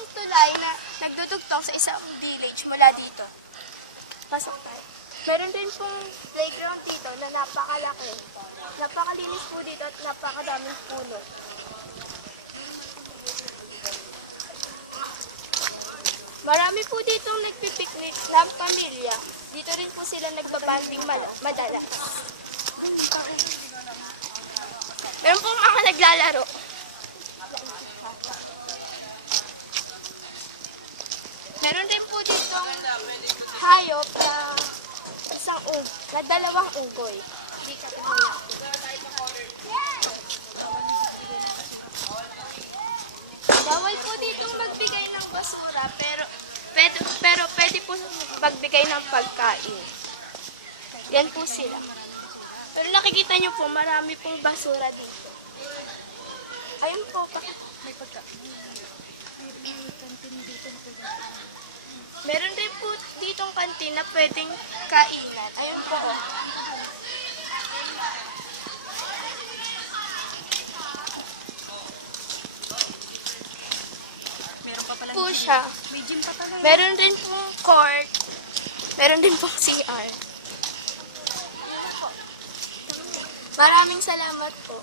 pong tulay na nagdudugtong sa isang village mula dito. Pasok tayo. Meron din pong playground dito na napakalaki. Napakalinis po dito at napakadaming puno. Marami po ditong nagpipiknik ng pamilya. Dito rin po sila nagbabanding madalas. Meron pong mga naglalaro. Meron din po ditong hayop na dalawang unggoy. Di ka wala. Bawal po ditong magbigay ng basura pero pwede po magbigay ng pagkain. Yan po sila. Pero nakikita nyo po, marami pong basura dito. Ayun po, may pagkain. Meron din po ditong kantin na pwedeng kainan. Ayun po. Meron pa pala Po siya. may gym pa pala. Meron din pong court. Meron din pong CR. Maraming salamat po.